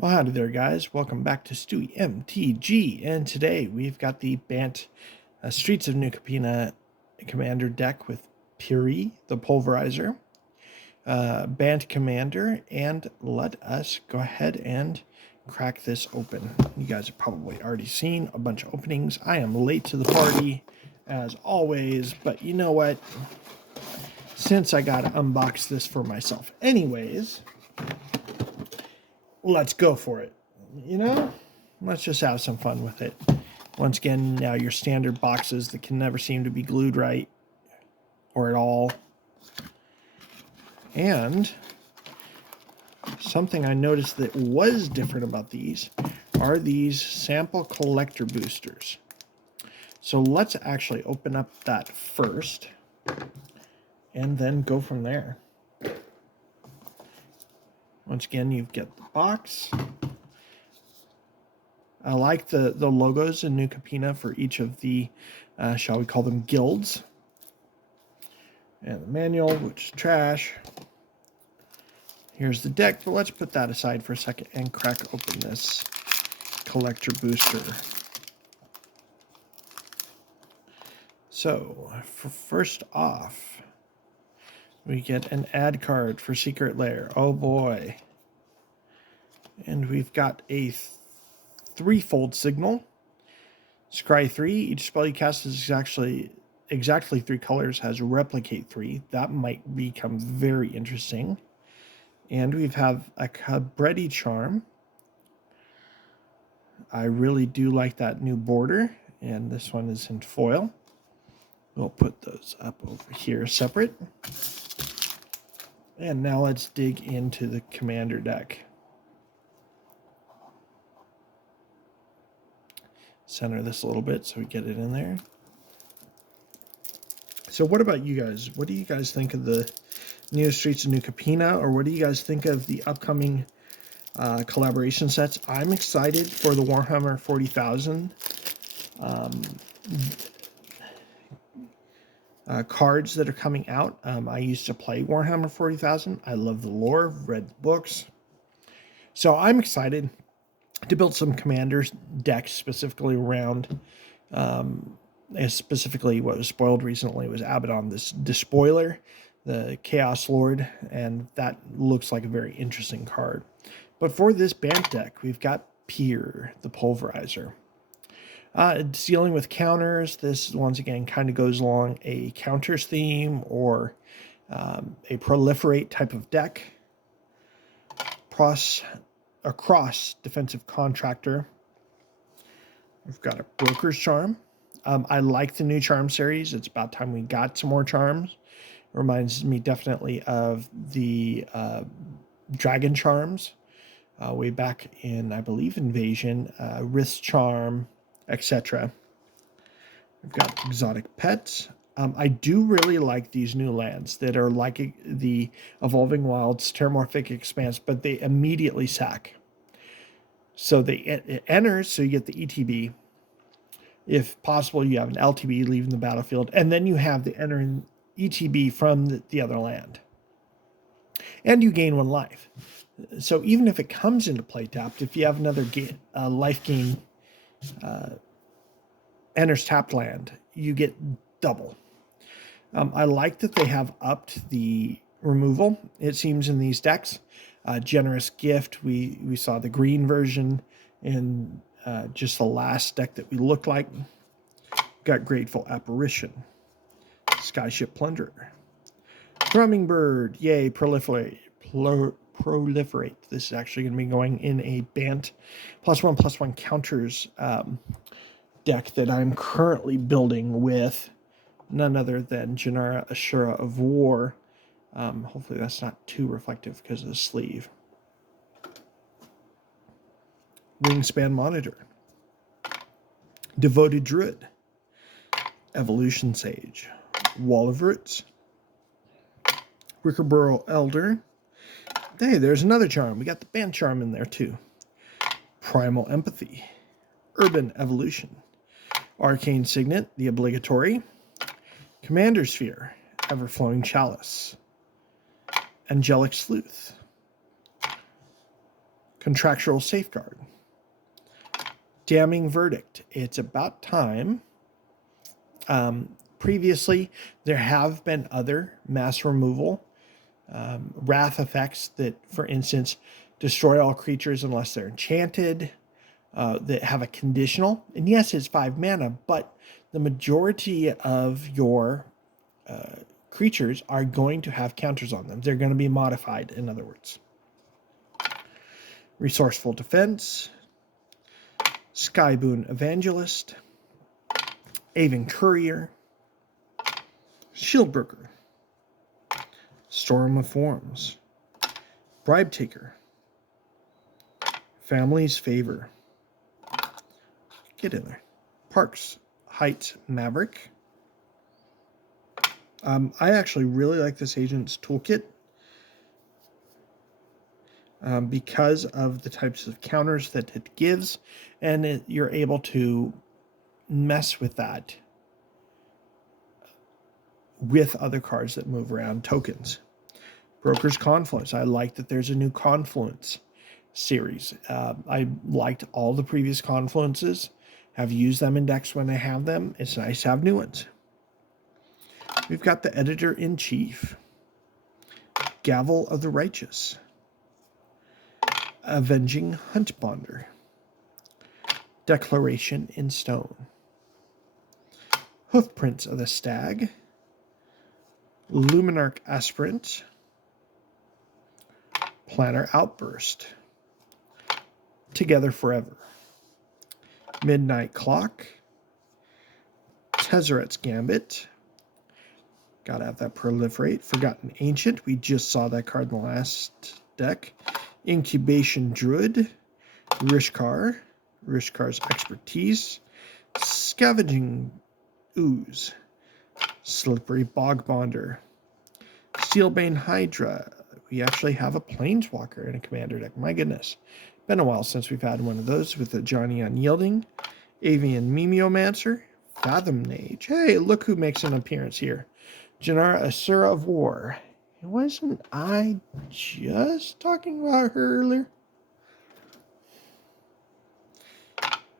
Well, howdy there, guys. Welcome back to Stewie MTG, and today we've got the Bant Streets of New Capeana Commander deck with Piri, the Pulverizer, Bant Commander, and let us go ahead and crack this open. You guys have probably already seen a bunch of openings. I am late to the party, as always, but you know what? Since I got to unbox this for myself anyways, let's go for it. Let's just have some fun with it. Once again, now your standard boxes that can never seem to be glued right or at all. And something I noticed that was different about these are these sample collector boosters. So let's actually open up that first and then go from there. Once again, you get the box. I like the logos in New Capeana for each of the, shall we call them, guilds. And the manual, which is trash. Here's the deck, but let's put that aside for a second and crack open this collector booster. So, first off, we get an ad card for Secret Lair. Oh boy. And we've got a threefold signal. Scry 3. Each spell you cast is exactly 3 colors, has replicate 3. That might become very interesting. And we have a Cabretti Charm. I really do like that new border. And this one is in foil. We'll put those up over here separate. And now let's dig into the commander deck. Center this a little bit so we get it in there. So what about you guys? What do you guys think of the new Streets of New Capeana, or what do you guys think of the upcoming collaboration sets? I'm excited for the Warhammer 40,000 cards that are coming out. I used to play Warhammer 40,000. I love the lore, read the books. So I'm excited to build some commanders decks specifically around, specifically what was spoiled recently was Abaddon, this Despoiler, the Chaos Lord, and that looks like a very interesting card. But for this Bant deck, we've got Piri, the Pulverizer. It's dealing with counters. This, once again, kind of goes along a counters theme or a proliferate type of deck. A cross defensive contractor. We've got a Broker's Charm. I like the new charm series. It's about time we got some more charms. It reminds me definitely of the Dragon Charms way back in, I believe, Invasion, Wrist Charm, etc. We've got exotic pets. I do really like these new lands that are like the Evolving Wilds, Terramorphic Expanse, but they immediately sack. So it enters, so you get the ETB. If possible, you have an LTB leaving the battlefield, and then you have the entering ETB from the other land. And you gain 1 life. So even if it comes into play tapped, if you have another life gain enters tapped land, you get double. I like that they have upped the removal, it seems, in these decks. Generous Gift, we saw the green version in just the last deck that we looked like. Got Grateful Apparition, Skyship Plunderer, Thrumming Bird, yay, proliferate. This is actually going to be going in a Bant +1/+1 counters deck that I'm currently building with none other than Janara Ashura of War. Hopefully that's not too reflective because of the sleeve. Wingspan Monitor, Devoted Druid, Evolution Sage, Wall of Roots, Rickerboro Elder. Hey, there's another charm. We got the Bant charm in there too. Primal Empathy, Urban Evolution, Arcane Signet, the obligatory, Commander Sphere, Everflowing Chalice, Angelic Sleuth, Contractual Safeguard. Damning Verdict. It's about time. Previously, there have been other mass removal wrath effects that, for instance, destroy all creatures unless they're enchanted, that have a conditional. And yes, it's 5 mana, but the majority of your creatures are going to have counters on them. They're going to be modified, in other words. Resourceful Defense, Skyboon Evangelist, Aven Courier, Shieldbroker, Storm of Forms, Bribe Taker, Family's Favor, get in there, Parks Heights Maverick. I actually really like this agent's toolkit because of the types of counters that it gives, and you're able to mess with that with other cards that move around tokens. Broker's Confluence. I like that there's a new Confluence series. I liked all the previous Confluences. Have used them in decks when I have them. It's nice to have new ones. We've got the Editor-in-Chief. Gavel of the Righteous. Avenging Huntbonder. Declaration in Stone. Hoofprints of the Stag. Luminarch Aspirant. Planner Outburst. Together Forever. Midnight Clock. Tezzeret's Gambit. Gotta have that Proliferate. Forgotten Ancient. We just saw that card in the last deck. Incubation Druid. Rishkar. Rishkar's Expertise. Scavenging Ooze. Slippery Bogbonder. Steelbane Hydra. We actually have a Planeswalker in a commander deck. My goodness. Been a while since we've had one of those with the Johnny Unyielding. Avian Mimeomancer. Fathom Mage. Hey, look who makes an appearance here. Janara Asura of War. Wasn't I just talking about her earlier?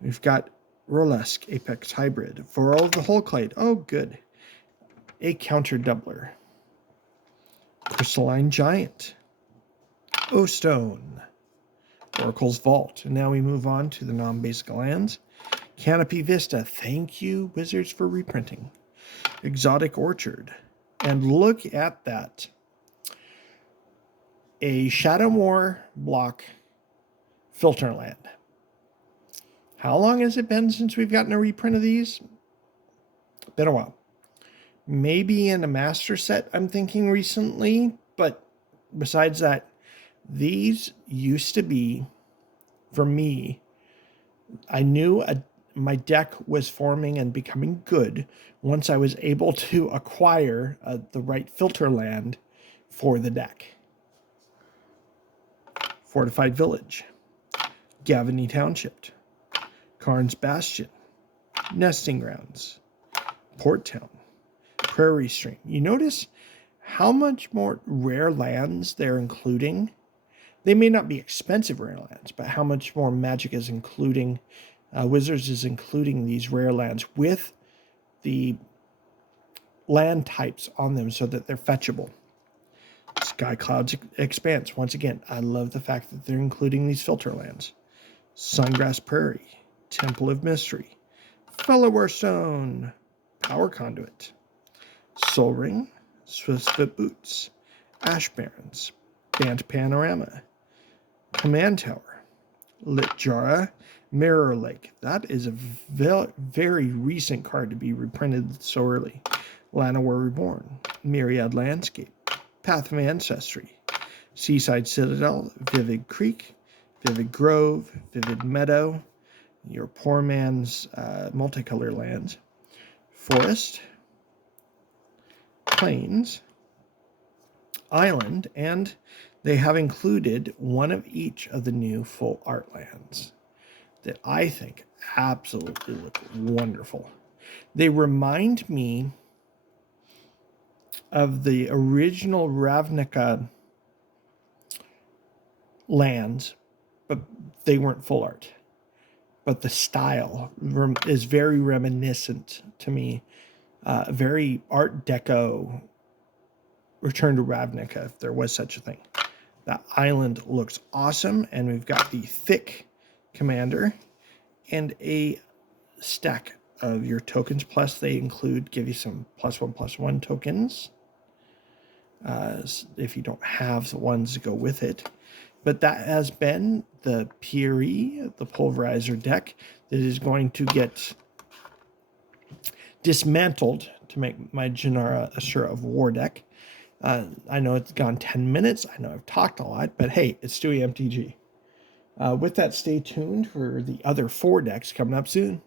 We've got Rolesque Apex Hybrid. Vorol of the Hulklite. Oh, good. A counter doubler. Crystalline Giant. O-Stone. Oracle's Vault. And now we move on to the non-basic lands. Canopy Vista. Thank you, Wizards, for reprinting. Exotic Orchard. And look at that. A Shadowmoor block filter land. How long has it been since we've gotten a reprint of these? Been a while. Maybe in a master set, I'm thinking recently, but besides that, these used to be, for me, I knew my deck was forming and becoming good once I was able to acquire the right filter land for the deck. Fortified Village, Gavany Township, Karn's Bastion, Nesting Grounds, Port Town, Prairie Stream. You notice how much more rare lands they're including. They may not be expensive rare lands, but how much more Magic is including, Wizards is including these rare lands with the land types on them so that they're fetchable. Sky Cloud's Expanse. Once again, I love the fact that they're including these filter lands. Sungrass Prairie, Temple of Mystery, Fellowware Stone, Power Conduit, Sol Ring, Swiftfoot Boots, Ash Barrens, Bant Panorama, Command Tower, Litjara, Mirror Lake. That is a very recent card to be reprinted so early. Llanowar Reborn, Myriad Landscape, Path of Ancestry, Seaside Citadel, Vivid Creek, Vivid Grove, Vivid Meadow, your poor man's multicolor lands, Forest, Plains, Island, and they have included one of each of the new full art lands that I think absolutely look wonderful. They remind me of the original Ravnica lands but they weren't full art. But the style is very reminiscent to me, very Art Deco, Return to Ravnica, if there was such a thing. That island looks awesome, and we've got the thick commander and a stack of your tokens. Plus, they give you some +1/+1 tokens if you don't have the ones to go with it. But that has been the Piri, the Pulverizer deck, that is going to get dismantled to make my Janara Assura of War deck. I know it's gone 10 minutes. I know I've talked a lot, but hey, it's Stewie MTG. With that, stay tuned for the other 4 decks coming up soon.